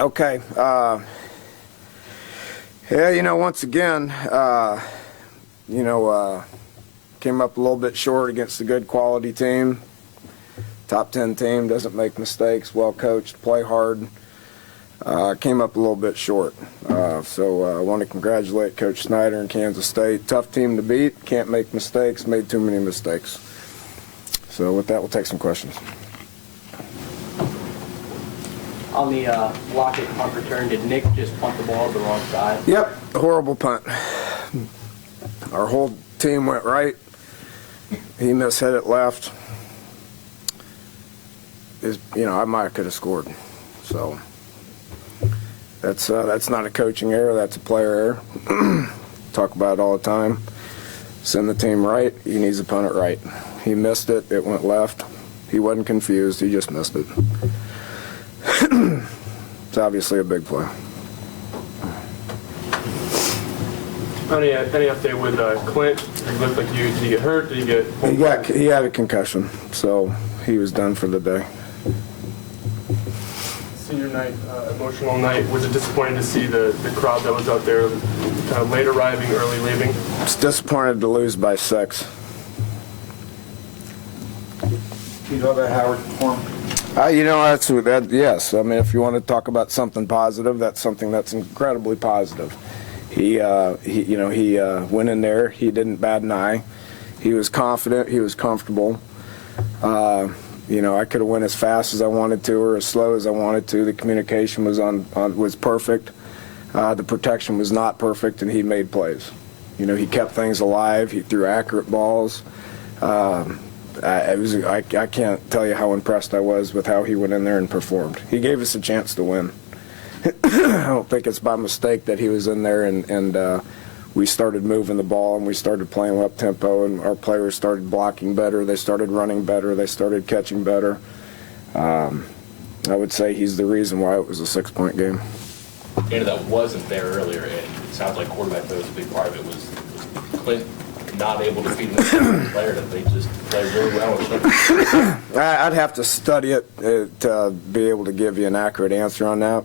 Okay. Yeah, once again, came up a little bit short against a good quality team. Top 10 team, doesn't make mistakes, well coached, play hard. Came up a little bit short. So I want to congratulate Coach Snyder and Kansas State. Tough team to beat, can't make mistakes, made too many mistakes. So with that, we'll take some questions. On the Lockett punt return, did Nick just punt the ball to the wrong side? Yep, horrible punt. Our whole team went right. He mishit it left. I might could have scored. So that's not a coaching error. That's a player error. Talk about it all the time. Send the team right. He needs to punt it right. He missed it. It went left. He wasn't confused. He just missed it. It's obviously a big play. Any update with Clint? He looked like did he get hurt? Did he get? He had a concussion, so he was done for the day. Senior night, emotional night. Was it disappointing to see the crowd that was out there, kind of late arriving, early leaving? It's disappointed to lose by 6. You know that Howard performed? Yes. I mean, if you want to talk about something positive, that's something that's incredibly positive. He went in there. He didn't bat an eye. He was confident. He was comfortable. I could have went as fast as I wanted to or as slow as I wanted to. The communication was perfect. The protection was not perfect, and he made plays. He kept things alive. He threw accurate balls. I can't tell you how impressed I was with how he went in there and performed. He gave us a chance to win. I don't think it's by mistake that he was in there and we started moving the ball and we started playing up tempo and our players started blocking better. They started running better. They started catching better. I would say he's the reason why it was a 6-point game. And that wasn't there earlier, and it sounds like quarterback play was a big part of it. Was Clint not able to feed the player that they just played really well with? I'd have to study it to be able to give you an accurate answer on that.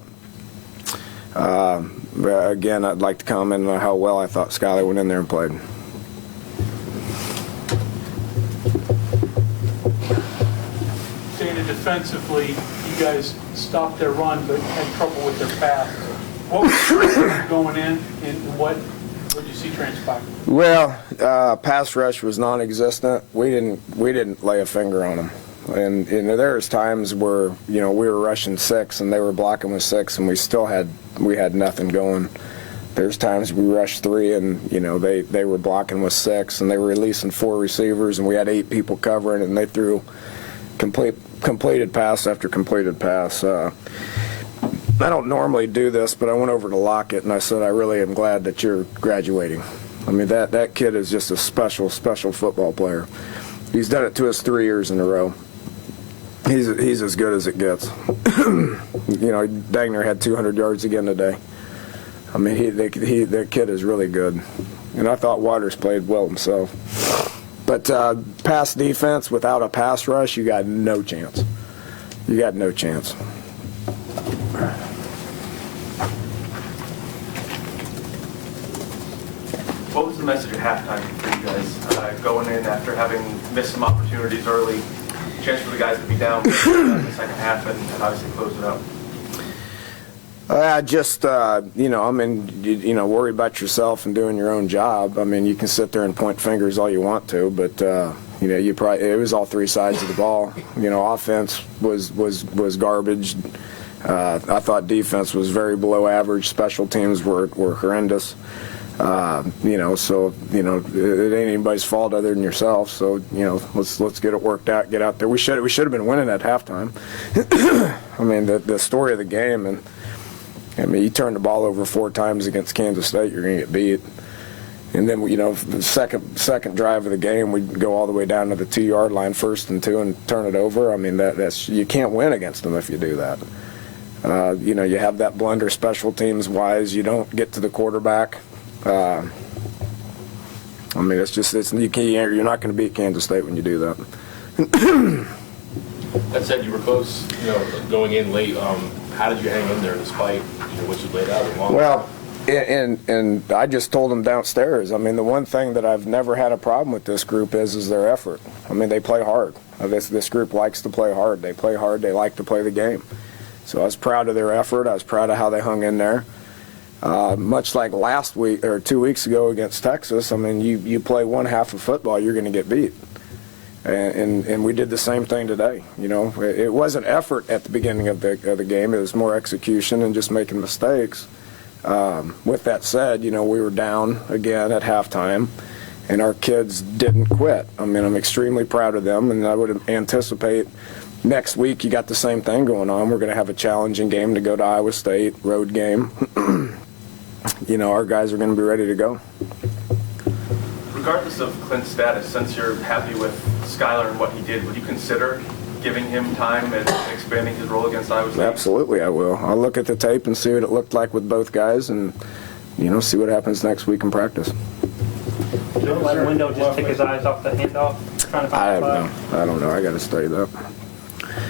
Again, I'd like to comment on how well I thought Skyler went in there and played. Saying defensively, you guys stopped their run but had trouble with their pass. What was going in and what did you see transpire? Well, pass rush was non-existent. We didn't lay a finger on them. And there's times where we were rushing 6 and they were blocking with 6 and we had nothing going. There's times we rushed 3 and they were blocking with 6 and they were releasing 4 receivers and we had 8 people covering and they threw completed pass after completed pass. I don't normally do this, but I went over to Lockett and I said, I really am glad that you're graduating. I mean, that kid is just a special football player. He's done it to us 3 years in a row. He's as good as it gets. Dagner had 200 yards again today. I mean, that kid is really good. And I thought Waters played well himself. But pass defense without a pass rush, you got no chance. You got no chance. What was the message at halftime for you guys going in after having missed some opportunities early? Chance for the guys to be down in the second half and obviously close it out. Worry about yourself and doing your own job. I mean, you can sit there and point fingers all you want to, but it was all 3 sides of the ball. Offense was garbage. I thought defense was very below average. Special teams were horrendous. It ain't anybody's fault other than yourself. So, let's get it worked out, get out there. We should have been winning at halftime. I mean, the story of the game, and you turn the ball over 4 times against Kansas State, you're going to get beat. And then, the second drive of the game, we'd go all the way down to the 2-yard line, 1st and 2, and turn it over. I mean, that's you can't win against them if you do that. You have that blunder special teams wise. You don't get to the quarterback. I mean, you're not going to beat Kansas State when you do that. That said, you were close, going in late. how did you hang in there despite, what you laid out? Well, and I just told them downstairs. I mean, the one thing that I've never had a problem with this group is their effort. I mean, they play hard. This group likes to play hard. They play hard. They like to play the game. So I was proud of their effort. I was proud of how they hung in there. Much like last week or 2 weeks ago against Texas, I mean, you play one half of football, you're going to get beat. And we did the same thing today. It wasn't effort at the beginning of the game. It was more execution and just making mistakes. With that said, we were down again at halftime, and our kids didn't quit. I mean, I'm extremely proud of them, and I would anticipate next week you got the same thing going on. We're going to have a challenging game to go to Iowa State, road game. Our guys are going to be ready to go. Regardless of Clint's status, since you're happy with Skylar and what he did, would you consider giving him time and expanding his role against Iowa State? Absolutely, I will. I'll look at the tape and see what it looked like with both guys and, see what happens next week in practice. Let Window just take his eyes off the handoff, trying to I find don't know. I don't know. I got to study that.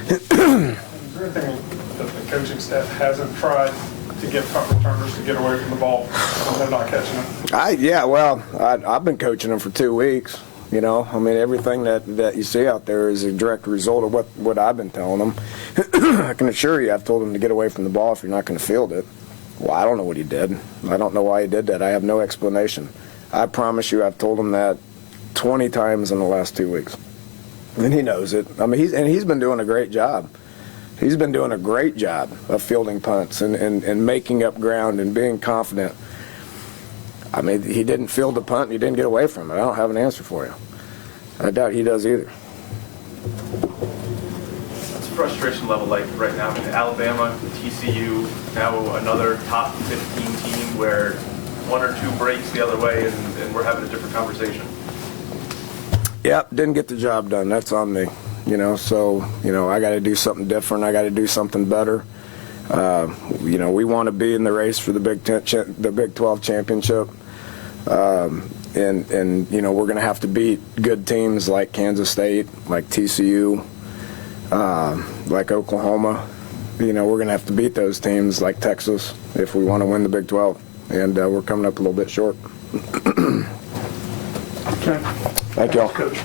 Is there anything that the coaching staff hasn't tried to get punt returners to get away from the ball when they're not catching it? I've been coaching them for 2 weeks. I mean, everything that you see out there is a direct result of what I've been telling them. I can assure you, I've told them to get away from the ball if you're not going to field it. Well, I don't know what he did. I don't know why he did that. I have no explanation. I promise you, I've told him that 20 times in the last 2 weeks. And he knows it. I mean, he's been doing a great job. He's been doing a great job of fielding punts and making up ground and being confident. I mean, he didn't field the punt and he didn't get away from it. I don't have an answer for you. I doubt he does either. What's the frustration level like right now? I mean, Alabama, TCU, now another top 15 team where one or two breaks the other way and we're having a different conversation. Yep, didn't get the job done. That's on me. So, I got to do something different. I got to do something better. We want to be in the race for the Big 12 championship. And we're going to have to beat good teams like Kansas State, like TCU, like Oklahoma. We're going to have to beat those teams like Texas if we want to win the Big 12. And we're coming up a little bit short. Okay. Thank y'all. Coach.